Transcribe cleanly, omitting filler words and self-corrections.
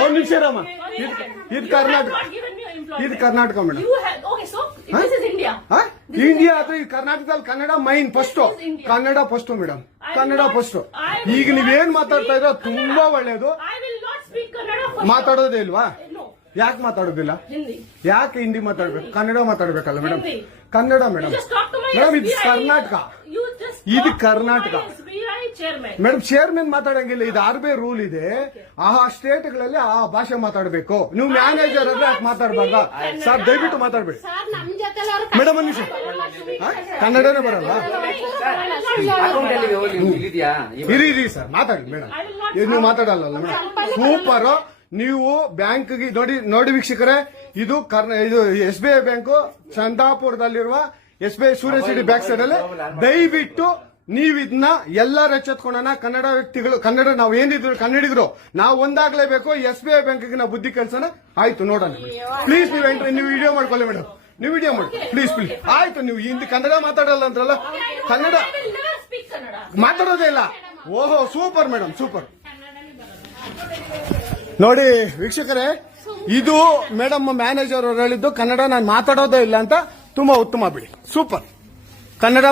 ಒಂದು ನಿಮಿಷ ರಾಮ, ಇದು ಕರ್ನಾಟಕ, ಇದು ಕರ್ನಾಟಕ ಮೇಡಮ್. ಇಂಡಿಯಾ ಆದ್ರೆ ಈ ಕರ್ನಾಟಕದಲ್ಲಿ Kannada main first, Kannada first madam, Kannada first. ಈಗ ನೀವೇನ್ ಮಾತಾಡ್ತಾ ಇರೋ ತುಂಬಾ ಒಳ್ಳೇದು. ಮಾತಾಡೋದೇ ಇಲ್ವಾ? ಯಾಕೆ ಮಾತಾಡೋದಿಲ್ಲ? ಯಾಕೆ ಹಿಂದಿ ಮಾತಾಡ್ಬೇಕು? ಕನ್ನಡ ಮಾತಾಡ್ಬೇಕಲ್ಲ ಮೇಡಮ್? ಕನ್ನಡ ಮೇಡಮ್. ಮೇಡಮ್ ಇದು ಕರ್ನಾಟಕ, ಇದು ಕರ್ನಾಟಕ ಮೇಡಮ್. ಚೇರ್ಮನ್ ಮಾತಾಡಂಗಿಲ್ಲ, ಇದು RBI ರೂಲ್ ಇದೆ. ಆ ಸ್ಟೇಟ್ ಗಳಲ್ಲಿ ಆ ಭಾಷೆ ಮಾತಾಡಬೇಕು. ನೀವು ಮ್ಯಾನೇಜರ್ ಅಂದ್ರೆ ಯಾಕೆ ಮಾತಾಡ್ಬಾರ್ದ ಸರ್? ದಯವಿಟ್ಟು ಮಾತಾಡ್ಬೇಡಿ ಮೇಡಮ್. ಒಂದು ನಿಮಿಷ, ಕನ್ನಡನೇ ಬರಲ್ಲ? ಇರಿ ಸರ್, ಮಾತಾಡಿ ಮೇಡಮ್. ನೀವು ಮಾತಾಡಲ್ಲ ಮೇಡಮ್? ಸೂಪರ್. ನೀವು ಬ್ಯಾಂಕ್ಗೆ ನೋಡಿ ವೀಕ್ಷಕರೇ, ಇದು SBI ಬ್ಯಾಂಕು ಚಂದಾಪುರದಲ್ಲಿರುವ SBI ಸೂರ್ಯ ಸಿಟಿ ಬ್ಯಾಕ್ ಸೈಡ್ ಅಲ್ಲಿ. ದಯವಿಟ್ಟು ನೀವು ಇದನ್ನ ಎಲ್ಲರೂ ಎಚ್ಚೆತ್ಕೊಳ್ಳೋಣ. ಕನ್ನಡ ವ್ಯಕ್ತಿಗಳು, ಕನ್ನಡ ನಾವು ಏನಿದ್ರು ಕನ್ನಡಿಗರು, ನಾವು ಒಂದಾಗ್ಲೇಬೇಕು. SBI ಬ್ಯಾಂಕ್ಗೆ ನಾವು ಬುದ್ಧಿ ಕಲ್ಸೋಣ. ಆಯ್ತು, ನೋಡೋಣ ಪ್ಲೀಸ್. ನೀವು ವಿಡಿಯೋ ಮಾಡ್ಕೊಳ್ಳಿ ಮೇಡಮ್, ನೀವು ವಿಡಿಯೋ ಮಾಡಿ ಪ್ಲೀಸ್ ಪ್ಲೀಸ್. ಆಯ್ತು, ನೀವು ಹಿಂದಿ ಕನ್ನಡ ಮಾತಾಡಲ್ಲ ಅಂದ್ರಲ್ಲ, ಕನ್ನಡ ಮಾತಾಡೋದೇ ಇಲ್ಲ. ಓಹೋ, ಸೂಪರ್ ಮೇಡಮ್, ಸೂಪರ್. ನೋಡಿ ವೀಕ್ಷಕರೇ, ಇದು ಮೇಡಮ್ ಮ್ಯಾನೇಜರ್ ಅವರು ಹೇಳಿದ್ದು, ಕನ್ನಡ ನಾನು ಮಾತಾಡೋದೇ ಇಲ್ಲ ಅಂತ. ತುಂಬಾ ಉತ್ತಮ ಬಿಡಿ, ಸೂಪರ್. ಕನ್ನಡ